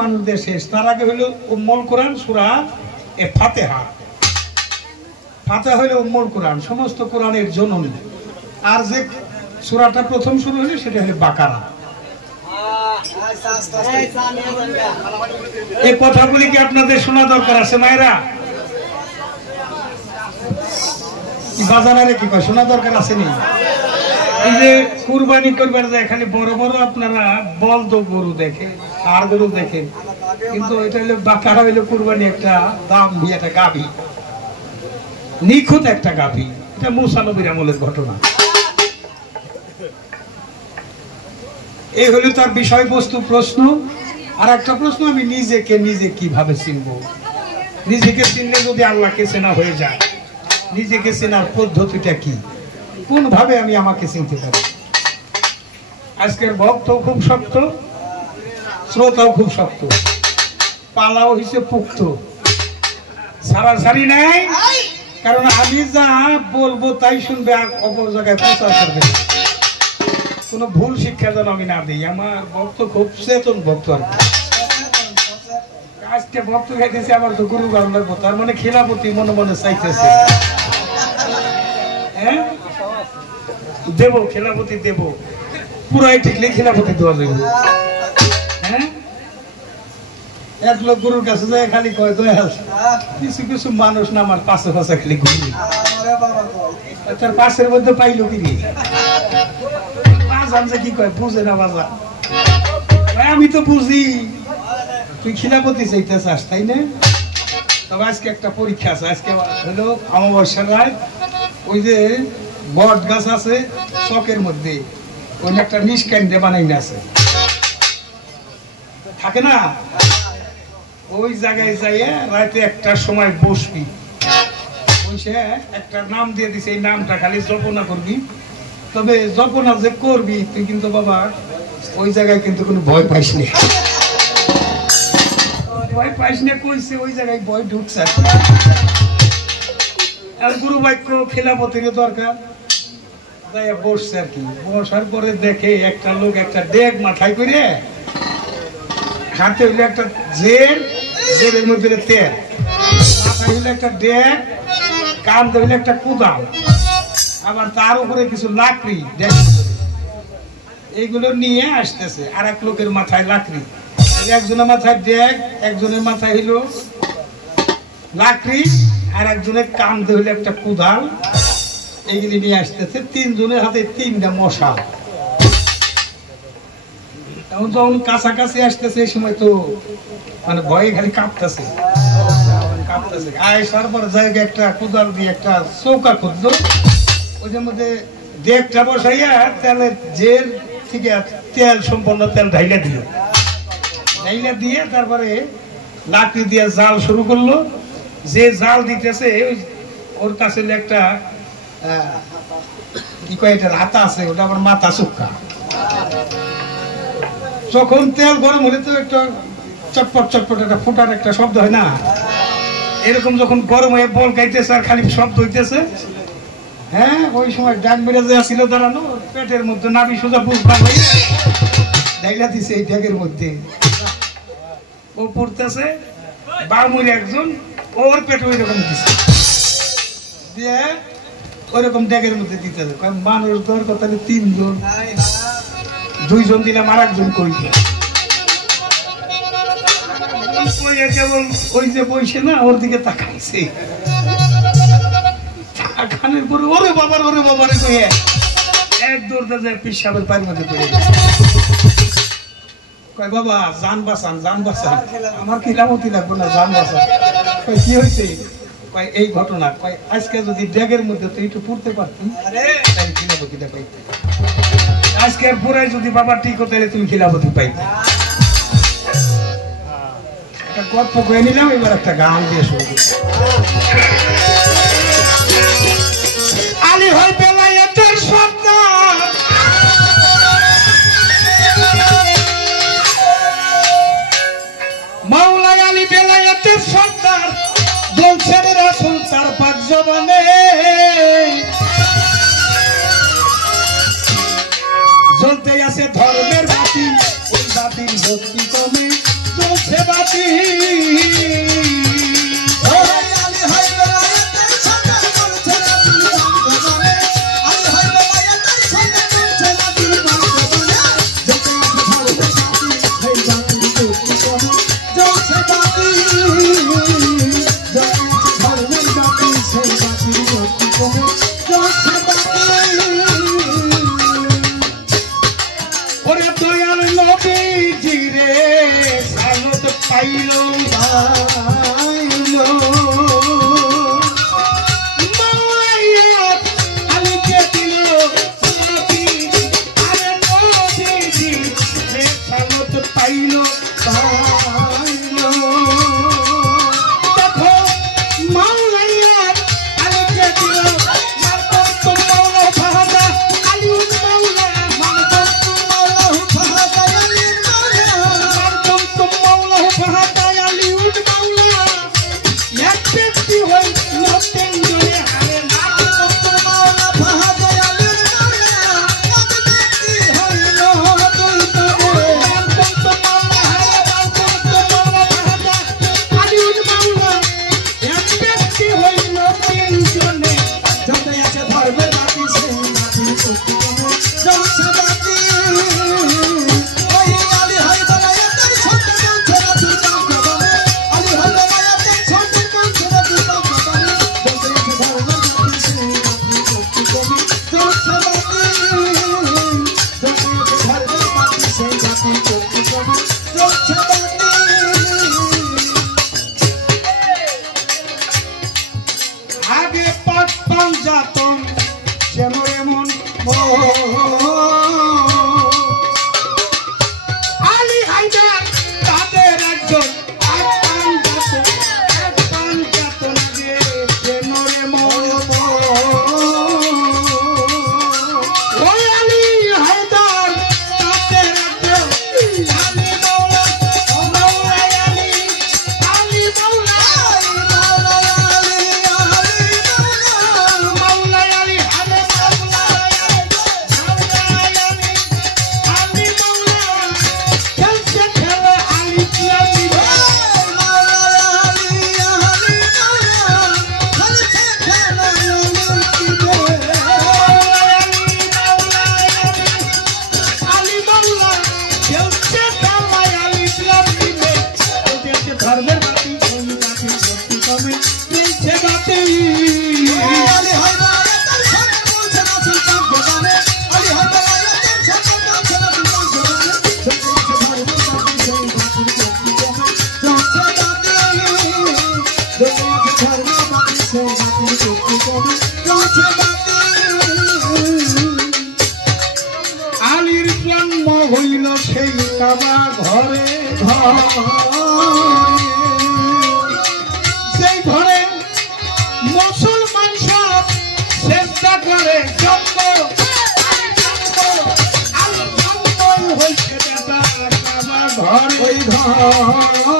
মানুষদের শেষ। তার আগে হইল উম্মুল কোরআন সূরা এ ফাতিহা। ফাতিহা হইল উম্মুল কোরআন, সমস্ত কোরআনের জননী। আর যে সূরাটা প্রথম শুরু হলো সেটা হলো বাকারা। এই কথাগুলি কি আপনাদের শোনা দরকার আছে মায়েরা? বাজারে কি কয় শোনা দরকার আছে নি? এই যে কুরবানি করবার যায় খালি বড় বড় আপনারা বলদ গরু দেখে আর গরু দেখেন, কিন্তু এটা হলো বাকারা, হইলো কুরবানি একটা দাম দিয়ে একটা গাভী, নিখুঁত একটা গাভী। এটা মুসা নবীর আমলের ঘটনা। এই হলো তার বিষয়বস্তু প্রশ্ন। আর একটা প্রশ্ন, আমি নিজেকে নিজে কিভাবে চিনব? নিজেকে চিনলে যদি আল্লাহকে চেনা হয়ে যায়, নিজেকে চেনার পদ্ধতিটা কি, কোন ভাবে আমি আমাকে চিনতে পারি? আজকের ভক্ত খুব শক্ত, শ্রোতাও খুব শক্ত, পালাও হইছে পুক্ত, সারাসারি নাই। কারণ আমি যা বলবো তাই শুনবে, আর অপর জায়গায় প্রচার করবে। কোনো ভুল শিক্ষা যেন আমি না দিই। আমার ভক্ত খুব চেতন ভক্ত। আর আজকে ভক্ত খাইতেছে, আবার তো গুরু গান লাগবো, তার মানে খিলাপতি মনে মনে চাইতেছে। হ্যাঁ দেব, খিলাপতি দেব, পুরাই ঠিকলে খিলাপতি দেওয়া যাবে। হ্যাঁ এক লোক গুরুর কাছে যায়, খালি কয় দয়াল কিছু কিছু মানুষ না আমার পাশে পাশে খালি ঘুরি, তার পাশের মধ্যে পাইলো কি কি কয় বুঝে না বাজা। আমি তো বুঝি তুই খিলাপতি চাইতে চাস, তাই না? তবে আজকে একটা পরীক্ষা আছে। আজকে হলো অমাবস্যার রাত, ওই যে বট গাছ আছে চকের মধ্যে, ওই একটা নিষ্কান দিয়ে বানাইনে আছে, থাকে না? ওই জায়গায় যাইয়া রাতে একটার সময় বসবি, বসে একটা নাম দিয়ে দিছে, এই নামটা খালি জপনা করবি। তবে জপনা যে করবি তুই কিন্তু বাবা ওই জায়গায় কিন্তু কোনো ভয় পাইস না, ভয় পাইস না কইছে, ওই জায়গায় ভয় ঢুকছে। আর গুরু বাক্য খিলাপতির দরকার, যাইয়া বসছে আর কি। বসার পরে দেখে একটা লোক একটা ডেক মাথায় করে, হাতে হইলে একটা জের, জেরের মধ্যে তেল, মাথায় হইলে একটা ডেক, কান হইলে একটা কুদাল, আবার তার উপরে কিছু লাকড়ি, এইগুলো নিয়ে আসতেছে। আর এক লোকের মাথায় লাকড়ি, একজনের মাথায় ডেক, একজনের মাথায় হইল লাকড়ি, আর একজনের কান হইলে একটা কুদাল, এইগুলি নিয়ে আসতেছে। তিনজনের হাতে তিনটা মশা। এখন যখন কাছাকাছি আসতেছে এই সময় তো মানে ভয়ে খালি কাঁপতেছে, কাঁপতেছে। আসার পর জায়গায় একটা কুদাল দিয়ে একটা চৌকা খুঁজলো, ওইটার মধ্যে ডেকটা বসাইয়া তেলের জের থেকে তেল সম্পন্ন তেল ঢাইলা দিল, ঢাইলা দিয়ে তারপরে লাকড়ি দিয়ে জাল শুরু করলো। যে জাল দিতেছে ওর কাছে একটা কি কয় এটা হাতা আছে, ওটা আবার মাথা চুক্কা। যখন তেল গরম হলে তো একটা চটপট চটপট একটা ফুটার একটা শব্দ হয় না, এরকম যখন গরম হয়ে বল গাইতেছে আর খালি শব্দ হইতেছে। হ্যাঁ ওই সময় ডাক বেড়ে যে ছিল দাঁড়ানো, পেটের মধ্যে নাভি সোজা বুঝবার হয়ে ডাইলা দিছে এই ড্যাগের মধ্যে। ও পড়তেছে, বামুরি একজন ওর পেটে ওই রকম দিছে, দিয়ে ওই রকম ড্যাগের মধ্যে দিতেছে। কারণ মানুষ ধর কথা তিনজন, দুইজন দিলাম আর একজন কই কেবল ওই যে বইছে না ওর দিকে তাকাইছে, তাকানোর পরে ওরে বাবার ওরে বাবারে কইয়ে এক দৌড়তে যায় পিসাবের পায়ের মধ্যে পড়ে গেছে। কয় বাবা জান বাঁচান, জান বাঁচান, আমার কিরামতি লাগবে না, জান বাঁচান। কয় কি হয়েছে? কয় এই ঘটনা। কয় আজকে যদি ড্যাগের মধ্যে তুই একটু পড়তে পারতি তাহলে খিলাপতিটা পাইতে, আজকে পুরাই যদি বাবা ঠিক হতো তাহলে তুমি খিলাপতি পাইতে। একটা গল্প কয়ে নিলাম, এবার একটা গান দিয়ে শুরু করি। আলী হয় বেলায়েতের সন্তান, মাওলা আলী বেলায়েতের সন্তান, বলছেন রাসূল তার পাক জবানে, জ্বলতে আছে ধর্মের বাতি, ওই বাতির ভক্তি কমে, জ্বলছে বাতি পাইলো আলিকে দিল আরে নদী সালত পাইলো দেখো মাওলাইয়া আলিকে দিল মারতো মাওলা ফাহাদা আলিউল মাওলা মারতো মাওলা ফাহাদা আলিউল মাওলা মারতো মাওলা ফাহাদা আলিউল মাওলা এক ব্যক্তি হই নতেন জনে হারে মারতো মাওলা ফাহাদা আলিউল মাওলা এক ব্যক্তি হই নতুল তবে মারতো মাওলা হারে মারতো মাওলা ফাহাদা আলিউল মাওলা এক ব্যক্তি হই নতেন জনে যতে আছে ধর্মে বাতি সেই বাতি সত্যি কমে জমছে বাতি ওই আলী হয় বলায়াতের ছোট বলছে না তুই কাম করবে আলী হয় বলায়াতের ছোট বলছে না তুই কাম করবে যতে আছে ধর্মে বাতি সেই বাতি সত্যি কমে জমছে বাতি যতে আছে ধর্মে বাতি সেই বাতি সত্যি কমে জমছে বাতি আগে পাঁচ যাতন যেন এমন আলী হায়দার তাদের একজন পাঁচ যাতন আগে যেন এমন ওই আলী হায়দার তাদের একজন আলী মাওলা মাওলা আলী আলী মাওলা মাওলা আলী হারে মাওলা আলী মাওলা খেলছে খেলে আলী কিয়ামি মাওলা আলী মাওলা খেলছে খেলে আলী মাওলা খেলছে খেলে আলী কিয়ামি ওদেরকে ধর্মের বাতি কোন বাতি সত্যি কমে চলছে বাতি আলী হয় বলায়াতের ছোট বলছে না তুই কাম করবে আলী হয় বলায়াতের ছোট বলছে না তুই কাম করবে যতে আছে ধর্মের বাতি সেই বাতি সত্যি কমে চলছে বাতি যতে আছে ধর্মের বাতি সেই বাতি সত্যি কমে চলছে বাতি আলীর জন্ম হইল সেই কাবা ঘরে সেই ঘরে মুসলমান সব চেষ্টা করে হয়েছে ঘর ওই ঘর